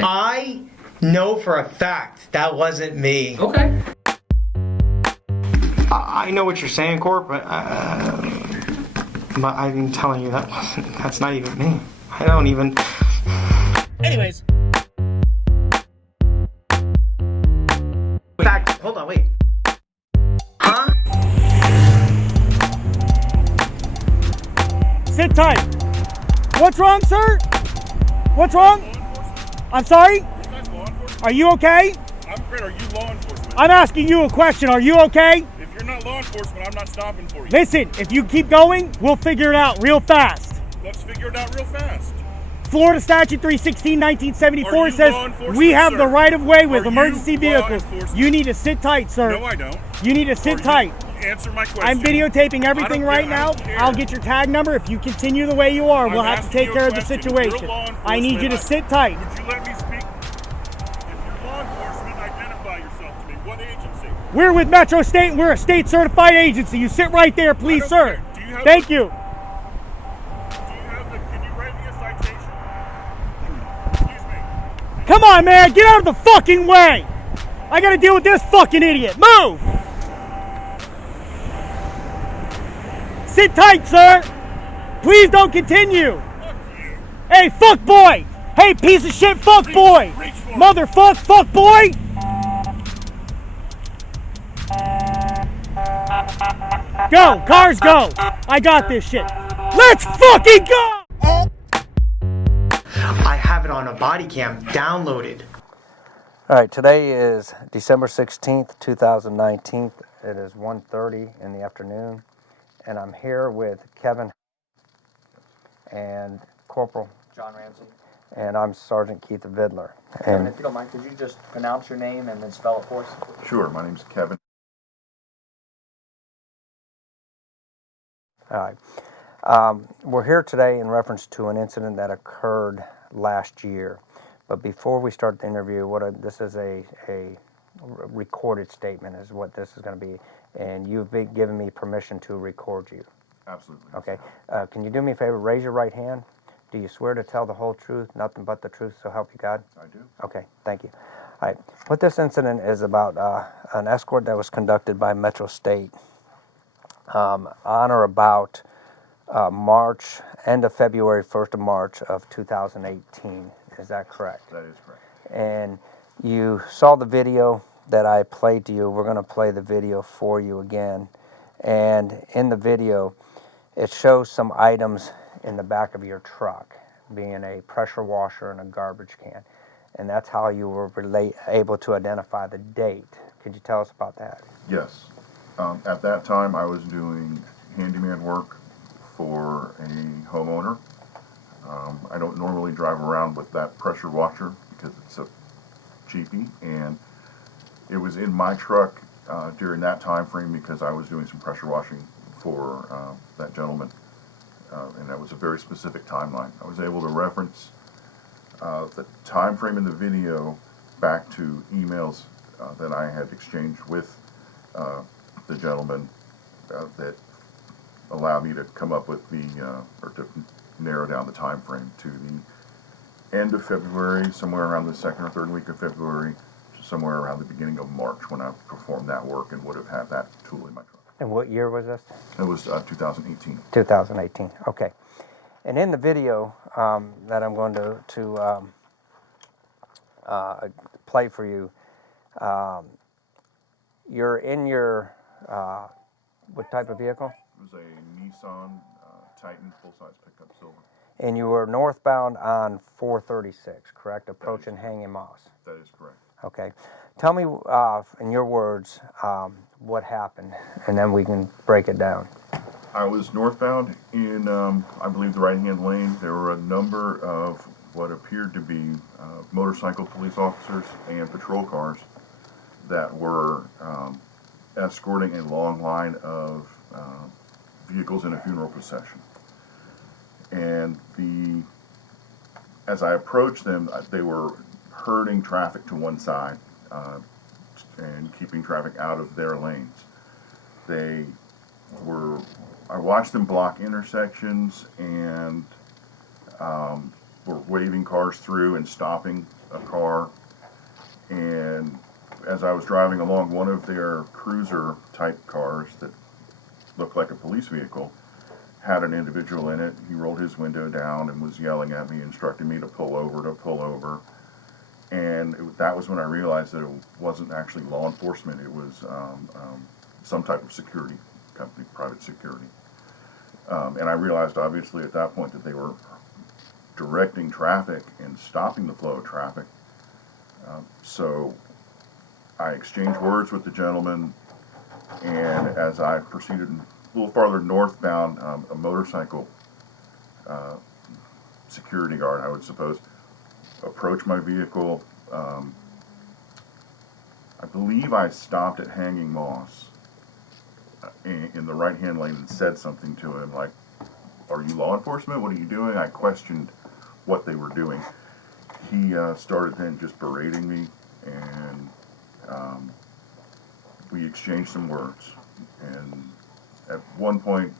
think? I know for a fact that wasn't me. Okay. I know what you're saying, Corp, but I'm telling you that's not even me. I don't even. Anyways. In fact, hold on, wait. Huh? Sit tight. What's wrong, sir? What's wrong? I'm sorry? Are you okay? I'm afraid, are you law enforcement? I'm asking you a question. Are you okay? If you're not law enforcement, I'm not stopping for you. Listen, if you keep going, we'll figure it out real fast. Let's figure it out real fast. Florida Statute 316, 1974 Are you says law enforcement, we have sir? the right of way with Are emergency you law vehicles. enforcement? You need to sit tight, sir. No, I don't. You need to sit tight. Answer my question. I'm videotaping everything right now. I'll get your tag number. If you continue the way you are, we'll have to take care of the situation. I need you to sit tight. Would you let me speak? If you're law enforcement, identify yourself to me. What agency? We're with Metro State, and we're a state-certified agency. You sit right there, please, sir. Thank you. Can you write me a citation? Excuse me. Come on, man. Get out of the fucking way. I gotta deal with this fucking idiot. Move. Sit tight, sir. Please don't continue. Fuck you. Hey, fuck boy. Hey, piece of shit, fuck boy. Motherfuck, fuck boy. Go, cars go. I got this shit. Let's fucking go. I have it on a body cam downloaded. All right, today is December 16th, 2019. It is 1:30 in the afternoon, and I'm here with Kevin and Corporal John Ramsey. and I'm Sergeant Keith Vidler. Kevin, And if you don't mind, could you just pronounce your name and then spell it for us? Sure, my name's Kevin. all right, we're here today in reference to an incident that occurred last year. But before we start the interview, this is a recorded statement is what this is going to be, and you've been given me permission to record you. Absolutely. Okay. Can you do me a favor? Raise your right hand. Do you swear to tell the whole truth, nothing but the truth, so help you God? I do. Okay, thank you. All right. What this incident is about, an escort that was conducted by Metro State on or about end of February, 1st of March of 2018. Is that correct? That is correct. And you saw the video that I played to you. We're going to play the video for you again. And in the video, it shows some items in the back of your truck, being a pressure washer and a garbage can. And that's how you were able to identify the date. Could you tell us about that? Yes. At that time, I was doing handyman work for a homeowner. I don't normally drive around with that pressure washer because it's a cheapie, and it was in my truck during that time frame because I was doing some pressure washing for that gentleman, and that was a very specific timeline. I was able to reference the time frame in the video back to emails that I had exchanged with the gentleman that allowed me to come up with or to narrow down the time frame to the end of February, somewhere around the second or third week of February, somewhere around the beginning of March when I performed that work and would have had that tool in my truck. And what year was this? It was 2018. 2018. Okay. And in the video that I'm going to play for you, you're in your what type of vehicle? It was a Nissan Titan full-size pickup silver. And you were northbound on 436, correct? Approaching Hanging Moss. That is correct. Okay. Tell me, in your words, what happened, and then we can break it down. I was northbound in, I believe, the right-hand lane. There were a number of what appeared to be motorcycle police officers and patrol cars that were escorting a long line of vehicles in a funeral procession. And as I approached them, they were herding traffic to one side and keeping traffic out of their lanes. I watched them block intersections and were waving cars through and stopping a car, and as I was driving along, one of their cruiser type cars that looked like a police vehicle had an individual in it. He rolled his window down and was yelling at me, instructing me to pull over. And that was when I realized that it wasn't actually law enforcement. It was some type of security company, private security. And I realized, obviously, at that point that they were directing traffic and stopping the flow of traffic. So I exchanged words with the gentleman, and as I proceeded a little farther northbound, a motorcycle security guard, I would suppose, approached my vehicle. I believe I stopped at Hanging Moss in the right-hand lane and said something to him like, "Are you law enforcement? What are you doing?" I questioned what they were doing. He started then just berating me, and we exchanged some words. And at one point,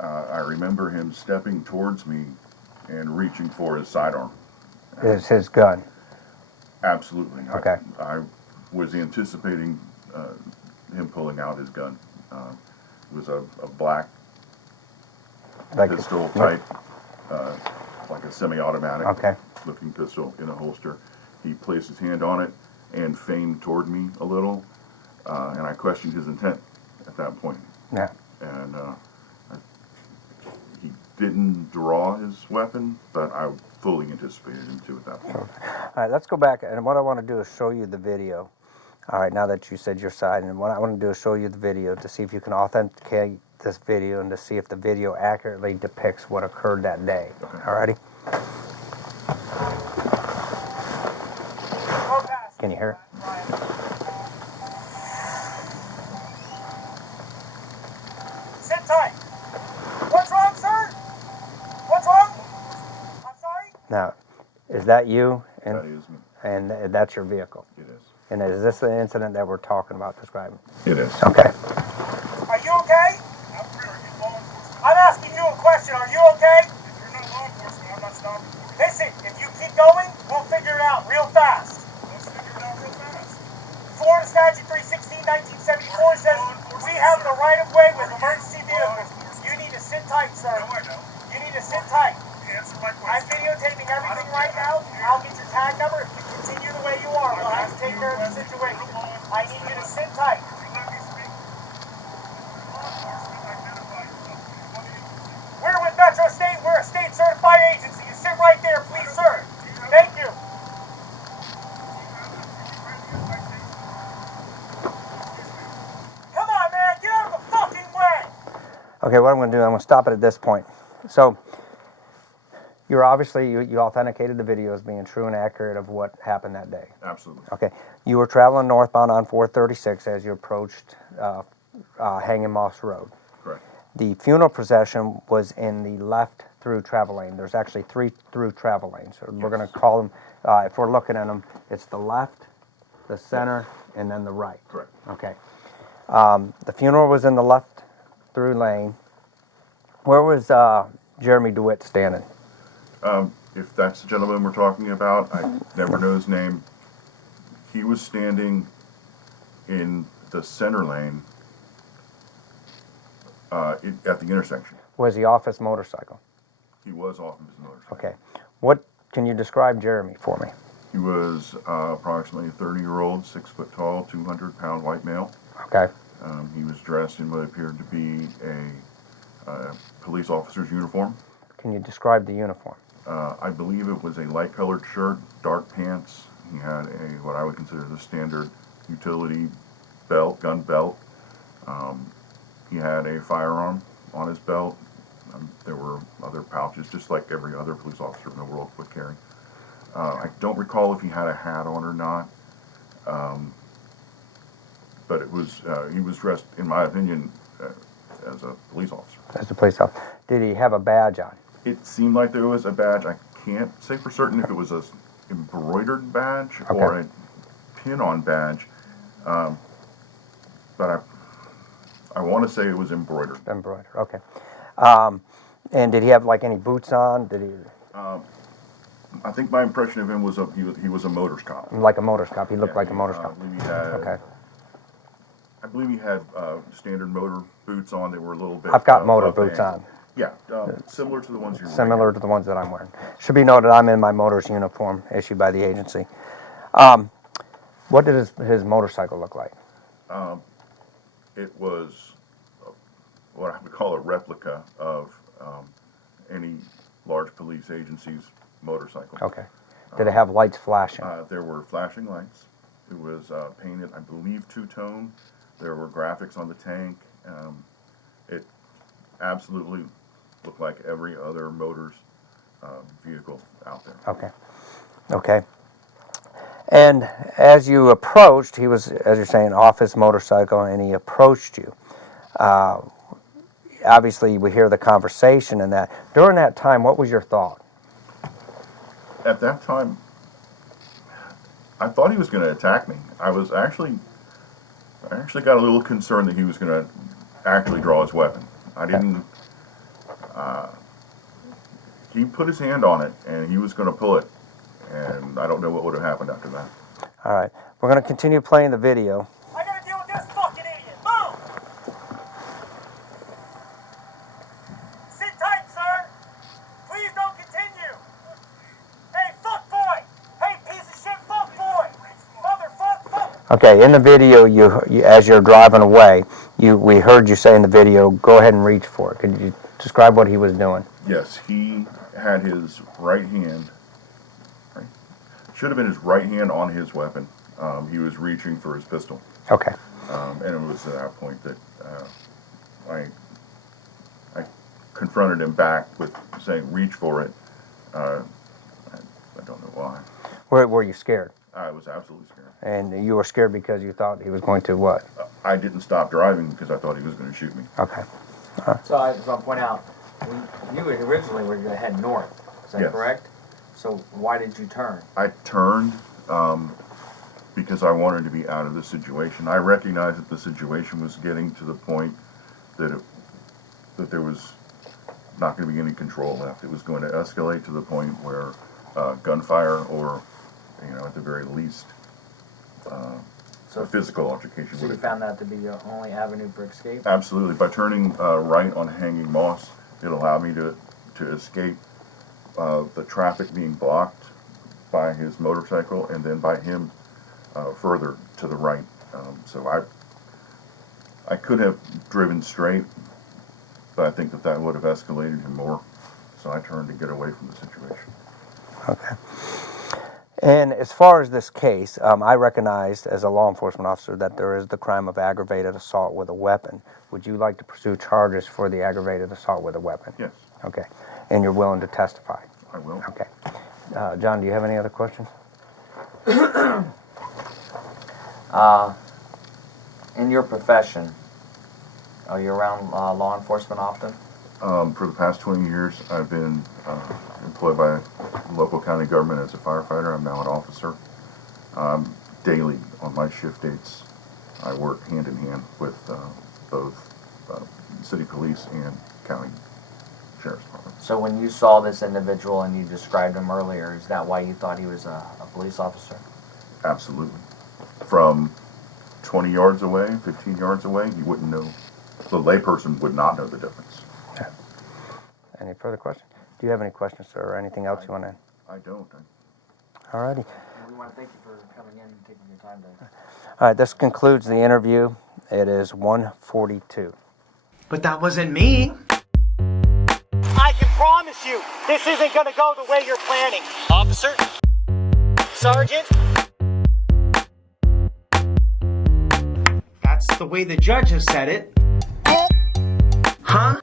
I remember him stepping towards me and reaching for his sidearm. Is his gun? Absolutely. Okay. I was anticipating him pulling out his gun. It was a black Like pistol type, like a semi-automatic Okay. looking pistol in a holster. He placed his hand on it and feigned toward me a little, and I questioned his intent at that point. Yeah. And he didn't draw his weapon, but I fully anticipated him to at that point. All right, let's go back, and what I want to do is show you the video. All right, now that you said your side, and what I want to do is show you the video to see if you can authenticate this video and to see if the video accurately depicts what occurred that day. Okay. All righty? Can you hear it? Sit tight. What's wrong, sir? What's wrong? I'm sorry? Now, is that you? That is me. And that's your vehicle? It is. And is this the incident that we're talking about, describing? It is. Okay. Are you okay? I'm asking you a question. Are you okay? If you're not law enforcement, I'm not stopping you. Listen, if you keep going, we'll figure it out real fast. Let's figure it out real fast. Florida Statute 316, 1974 says we have the right of way with emergency vehicles. You need to sit tight, sir. No, I don't. You need to sit tight. Answer my question. I'm videotaping everything right now. I'll get your tag number. If you continue the way you are, we'll have to take care of the situation. I need you to sit tight. We're with Metro State. We're a state certified agency. You sit right there, please, sir. Thank you. Come on, man. Get out of the fucking way. Okay, what I'm going to do, I'm going to stop it at this point. So, you're obviously, you authenticated the video as being true and accurate of what happened that day. Absolutely. Okay, you were traveling northbound on 436 as you approached Hanging Moss Road. Correct. The funeral procession was in the left through travel lane. There's actually 3 through travel lanes. So we're going to call them, if we're looking at them, it's the left, the center, and then the right. Correct. Okay. The funeral was in the left through lane. Where was Jeremy Dewitte standing? If that's the gentleman we're talking about, I never know his name. He was standing in the center lane at the intersection. Was he off his motorcycle? He was off of his motorcycle. Okay. What can you describe Jeremy for me? He was approximately a 30-year-old, 6 foot tall, 200-pound white male. Okay. He was dressed in what appeared to be a police officer's uniform. Can you describe the uniform? I believe it was a light-colored shirt, dark pants. He had what I would consider the standard utility belt, gun belt. He had a firearm on his belt. There were other pouches, just like every other police officer in the world would carry. I don't recall if he had a hat on or not, but it was he was dressed, in my opinion, as a police officer. As a police officer. Did he have a badge on? It seemed like there was a badge. I can't say for certain if it was a embroidered badge or a pin-on badge, but I want to say it was embroidered. Embroidered, okay. And did he have like any boots on? Did he? I think my impression of him was he was a motors cop. Like a motors cop. He looked Yeah, like a motors cop. I believe he had standard motor boots on. They were a little bit. I've got motor above the boots ankle. on. Yeah, similar to the ones you're Similar wearing. to the ones that I'm wearing. Should be noted I'm in my motors uniform issued by the agency. What did his motorcycle look like? It was what I would call a replica of any large police agency's motorcycle. Okay. Did it have lights flashing? There were flashing lights. It was painted, I believe, two-tone. There were graphics on the tank. It absolutely looked like every other motors vehicle out there. Okay. Okay. And as you approached, he was, as you're saying, off his motorcycle, and he approached you. Obviously, we hear the conversation and that. During that time, what was your thought? At that time, I thought he was going to attack me. I actually got a little concerned that he was going to actually draw his weapon. I didn't. He put his hand on it, and he was going to pull it, and I don't know what would have happened after that. All right. We're going to continue playing the video. I gotta deal with this fucking idiot. Move! Sit tight, sir. Please don't continue. Hey, fuck boy. Hey, piece of shit, fuck boy. Motherfuck, fuck. Okay, in the video, you as you're driving away, we heard you say in the video, go ahead and reach for it. Could you describe what he was doing? Yes, he had his right hand, should have been his right hand on his weapon. He was reaching for his pistol. Okay. And it was at that point that I confronted him back with saying, reach for it. I don't know why. Were you scared? I was absolutely scared. And you were scared because you thought he was going to what? I didn't stop driving because I thought he was going to shoot me. Okay. So I'll point out, you originally were going to head north. Is that Yes. correct? So why did you turn? I turned because I wanted to be out of the situation. I recognized that the situation was getting to the point that there was not going to be any control left. It was going to escalate to the point where gunfire or, at the very least, a physical altercation So would you have. found that to be your only avenue for escape? Absolutely. By turning right on Hanging Moss, it allowed me to escape the traffic being blocked by his motorcycle and then by him further to the right. So I could have driven straight, but I think that would have escalated him more. So I turned to get away from the situation. Okay. And as far as this case, I recognized as a law enforcement officer that there is the crime of aggravated assault with a weapon. Would you like to pursue charges for the aggravated assault with a weapon? Yes, Okay. And you're willing to testify? I will. Okay. John, do you have any other questions? In your profession, are you around law enforcement often? For the past 20 years, I've been employed by local county government as a firefighter. I'm now an officer. Daily on my shift dates, I work hand in hand with both city police and county sheriff's department. So when you saw this individual and you described him earlier, is that why you thought he was a police officer? Absolutely. From 20 yards away, 15 yards away, you wouldn't know. The layperson would not know the difference. Okay. Any further questions? Do you have any questions, sir, or anything else you want to add? I don't. All righty. We want to thank you for coming in and taking your time to... All right, this concludes the interview. It is 1:42. But that wasn't me. I can promise you, this isn't gonna go the way you're planning. Officer? Sergeant? That's the way the judge has said it. Huh?